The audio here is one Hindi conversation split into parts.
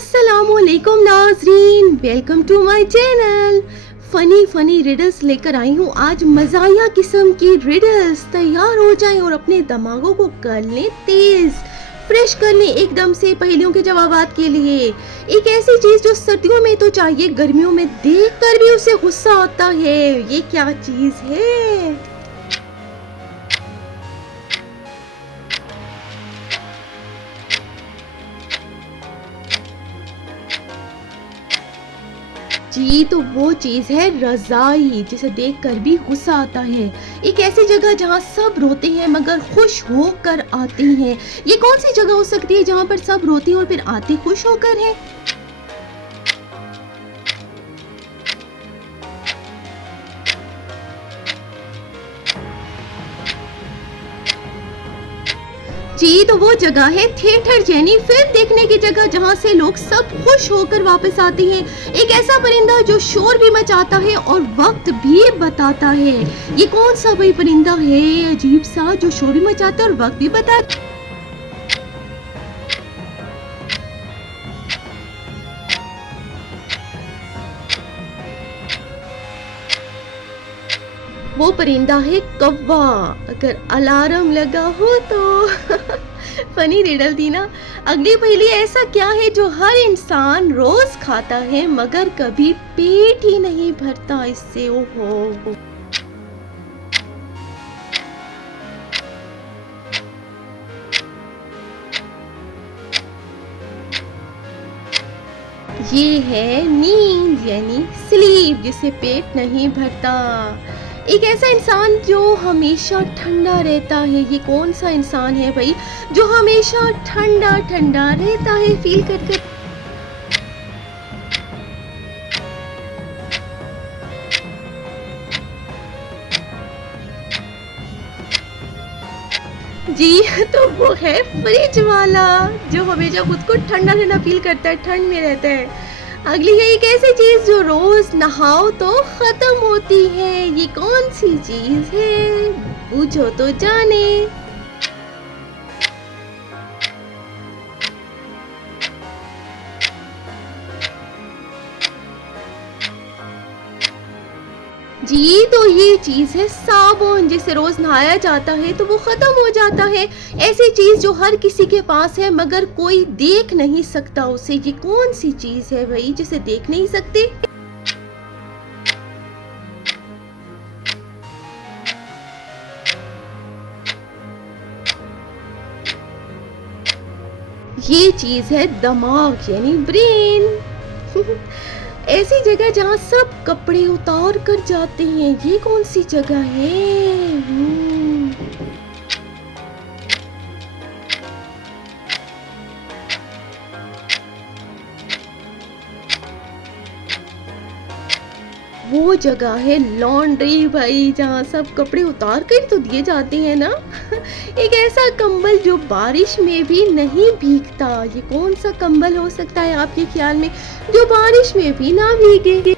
अस्सलामुअलैकुम नाज़रीन, welcome to my channel. Funny riddles लेकर आई हूँ आज। मज़ाया किस्म की रिडल्स। तैयार हो जाएं और अपने दिमागों को कर लें तेज, फ्रेश कर लें एकदम से पहेलियों के जवाबात के लिए। एक ऐसी चीज़ जो सर्दियों में तो चाहिए, गर्मियों में देखकर भी उसे गुस्सा आता है। ये क्या चीज़ है? जी, तो वो चीज़ है रज़ाई, जिसे देखकर भी गुस्सा आता है। एक ऐसी जगह जहाँ सब रोते हैं मगर खुश होकर आते हैं। ये कौन सी जगह हो सकती है जहाँ पर सब रोते हैं और फिर आते खुश होकर हैं? जी, तो वो जगह है थिएटर, यानी फिल्म देखने की जगह जहाँ से लोग सब खुश होकर वापस आते हैं। एक ऐसा परिंदा जो शोर भी मचाता है और वक्त भी बताता है। ये कौन सा भाई परिंदा है अजीब सा, जो शोर भी मचाता है और वक्त भी बताता है? वो परिंदा है कौवा, अगर अलार्म लगा हो तो। फनी रिडल थी ना। अगली पहेली, ऐसा क्या है जो हर इंसान रोज खाता है मगर कभी पेट ही नहीं भरता इससे? ओहो, ये है नींद, यानी स्लीप, जिसे पेट नहीं भरता। एक ऐसा इंसान जो हमेशा ठंडा रहता है, ये कौन सा इंसान है भाई जो हमेशा ठंडा ठंडा रहता है? फील कर कर। जी, तो वो है फ्रिज वाला, जो हमेशा खुद को ठंडा ठंडा फील करता है, ठंड में रहता है। अगली है एक ऐसी चीज जो रोज नहाओ तो खत्म होती है। ये कौन सी चीज है? पूछो तो जाने। जी, तो ये चीज है साबुन, जिसे रोज नहाया जाता है तो वो खत्म हो जाता है। ऐसी चीज जो हर किसी के पास है मगर कोई देख नहीं सकता उसे। ये कौन सी चीज है भाई जिसे देख नहीं सकते? ये चीज है दिमाग, यानी ब्रेन। ऐसी जगह जहाँ सब कपड़े उतार कर जाते हैं, ये कौन सी जगह है? वो जगह है लॉन्ड्री भाई, जहाँ सब कपड़े उतार कर तो दिए जाते हैं ना। एक ऐसा कंबल जो बारिश में भी नहीं भीगता। ये कौन सा कंबल हो सकता है आपके ख्याल में, जो बारिश में भी ना भीगे?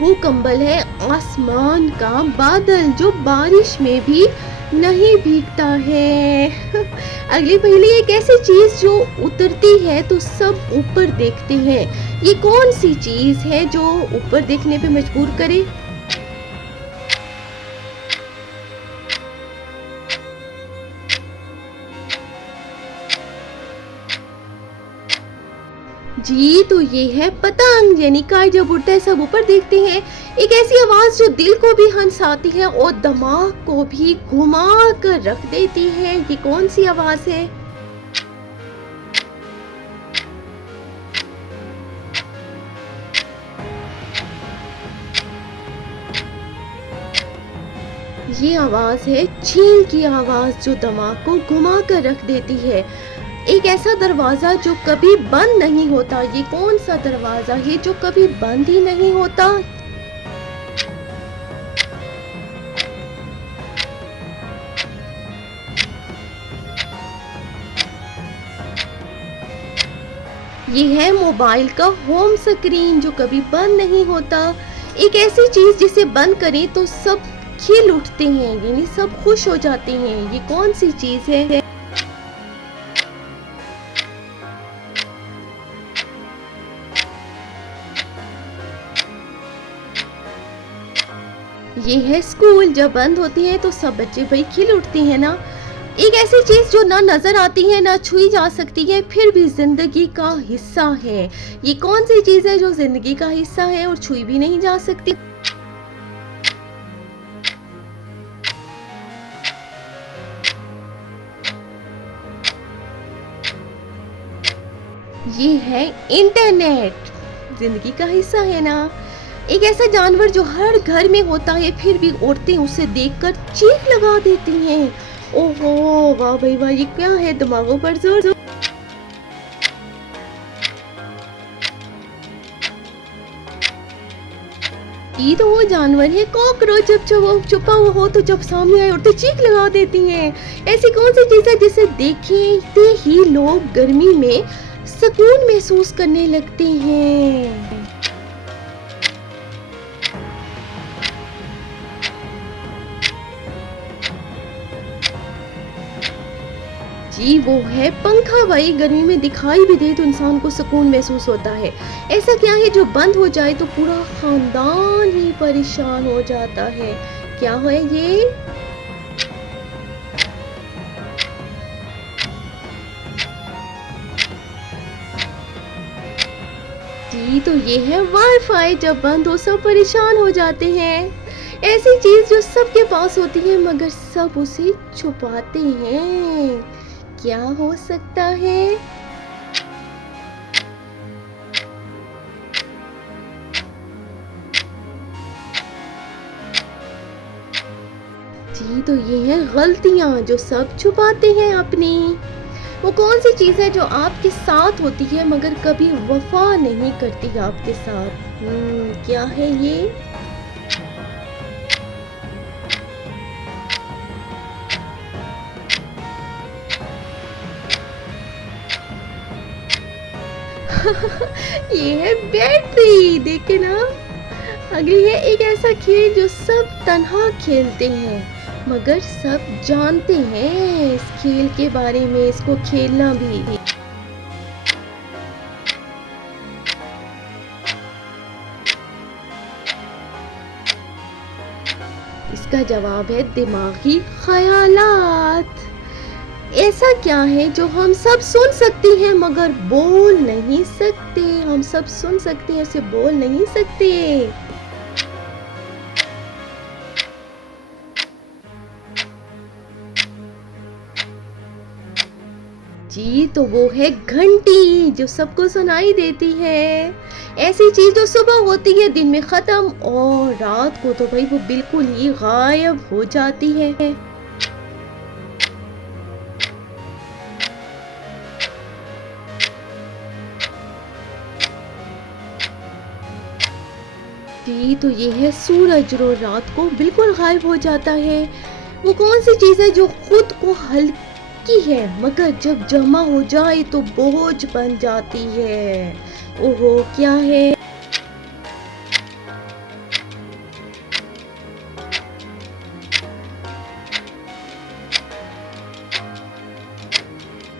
वो कंबल है आसमान का बादल, जो बारिश में भी नहीं भीगता है। अगली पहेली, एक ऐसी चीज जो उतरती है तो सब ऊपर देखते हैं। ये कौन सी चीज है जो ऊपर देखने पे मजबूर करे? जी, तो ये है पतंग, यानी काई जब उड़ता है सब ऊपर देखते हैं। एक ऐसी आवाज जो दिल को भी हंसाती है और दिमाग को भी घुमा कर रख देती है। ये कौन सी आवाज है? ये आवाज है छीन की आवाज, जो दिमाग को घुमा कर रख देती है। एक ऐसा दरवाजा जो कभी बंद नहीं होता। ये कौन सा दरवाजा है जो कभी बंद ही नहीं होता? ये है मोबाइल का होम स्क्रीन, जो कभी बंद नहीं होता। एक ऐसी चीज जिसे बंद करें तो सब खिल उठते हैं, यानी सब खुश हो जाते हैं, ये कौन सी चीज है? ये है स्कूल। जब बंद होती है तो सब बच्चे भाई खिल उठते हैं ना। एक ऐसी चीज जो ना नजर आती है ना छुई जा सकती है, फिर भी जिंदगी का हिस्सा है। ये कौन सी चीज है जो जिंदगी का हिस्सा है और छुई भी नहीं जा सकती? ये है इंटरनेट। जिंदगी का हिस्सा है ना। एक ऐसा जानवर जो हर घर में होता है, फिर भी औरतें उसे देखकर चीख लगा देती हैं। ओहो, वाह भाई वाह, ये क्या है? दिमागों पर जोर। ये तो वो जानवर है कॉकरोच। जब वो छुपा हुआ हो तो जब सामने आए औरतें चीख लगा देती हैं। ऐसी कौन सी चीज है जिसे देखते ही लोग गर्मी में सुकून महसूस करने लगते हैं? जी वो है पंखा भाई। गर्मी में दिखाई भी दे तो इंसान को सुकून महसूस होता है। ऐसा क्या है जो बंद हो जाए तो पूरा खानदान ही परेशान हो जाता है? क्या है ये? जी तो ये है वाईफाई। जब बंद हो सब परेशान हो जाते हैं। ऐसी चीज जो सबके पास होती है मगर सब उसे छुपाते हैं। क्या हो सकता है? जी तो ये है गलतियां जो सब छुपाते हैं अपनी। वो कौन सी चीज है जो आपके साथ होती है मगर कभी वफा नहीं करती आपके साथ? क्या है ये? ये है बैटरी। देखे ना। अगली है एक ऐसा खेल जो सब तन्हा खेलते हैं मगर सब जानते हैं इस खेल के बारे में, इसको खेलना भी। इसका जवाब है दिमागी ख्यालात। ऐसा क्या है जो हम सब सुन सकते हैं मगर बोल नहीं सकते? हम सब सुन सकते हैं, उसे बोल नहीं सकते। जी तो वो है घंटी जो सबको सुनाई देती है। ऐसी चीज जो सुबह होती है दिन में खत्म और रात को तो भाई वो बिल्कुल ही गायब हो जाती है। जी तो ये है सूरज जो रात को बिल्कुल गायब हो जाता है। वो कौन सी चीज है जो खुद को हल्की है मगर जब जमा हो जाए तो बोझ बन जाती है? ओहो, क्या है?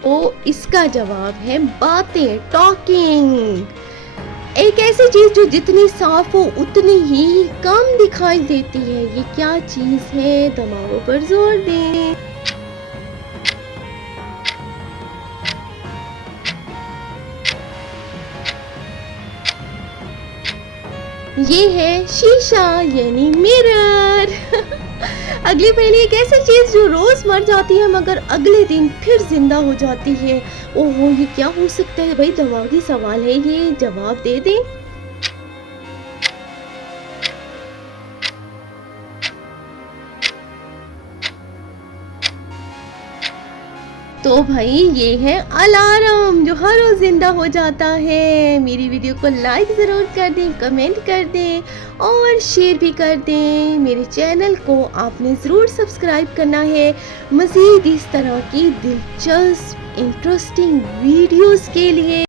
ओ इसका जवाब है बातें, टॉकिंग। एक ऐसी चीज जो जितनी साफ हो उतनी ही कम दिखाई देती है। ये क्या चीज है? दिमागों पर जोर दें। ये है शीशा यानी मिरर। अगली पहेली एक ऐसी चीज जो रोज मर जाती है मगर अगले दिन फिर जिंदा हो जाती है। ओहो, ये क्या हो सकता है भाई? दिमागी सवाल है ये, जवाब दे दें। तो भाई ये है अलार्म जो हर रोज जिंदा हो जाता है। मेरी वीडियो को लाइक ज़रूर कर दें, कमेंट कर दें और शेयर भी कर दें। मेरे चैनल को आपने ज़रूर सब्सक्राइब करना है मज़ीद इस तरह की दिलचस्प इंटरेस्टिंग वीडियोस के लिए।